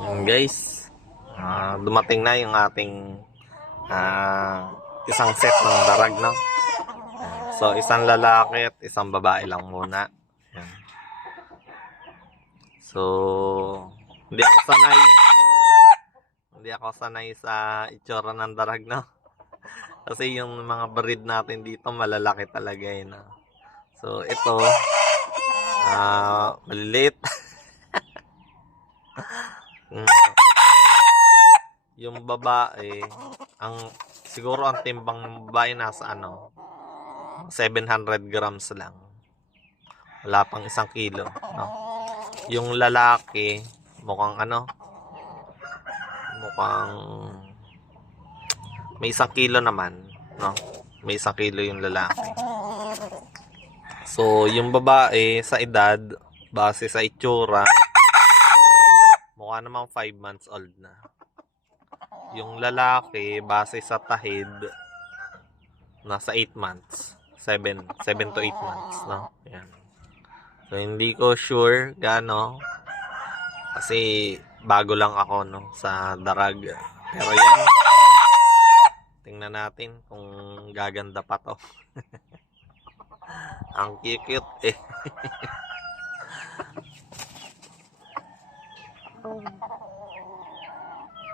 Yan guys, dumating na yung ating isang set ng darag, no? So, isang lalaki at isang babae lang muna. Yan. So, hindi ako sanay. Hindi ako sanay sa itsura ng darag, no? Kasi yung mga breed natin dito malalaki talaga yun, no? So, ito, maliliit. Yung babae, siguro ang timbang ng babae nasa 700 grams lang. Wala pang 1 kilo, no? Yung lalaki, mukhang may 1 kilo naman, no? May 1 kilo yung lalaki. So, yung babae sa edad, base sa itsura, mukha namang 5 months old na. Yung lalaki, base sa tahid, nasa 8 months. 7 to 8 months, no? Yan. So, hindi ko sure gaano. Kasi, bago lang ako, no? Sa darag. Pero yan. Tingnan natin kung gaganda pa to. Ang cute eh.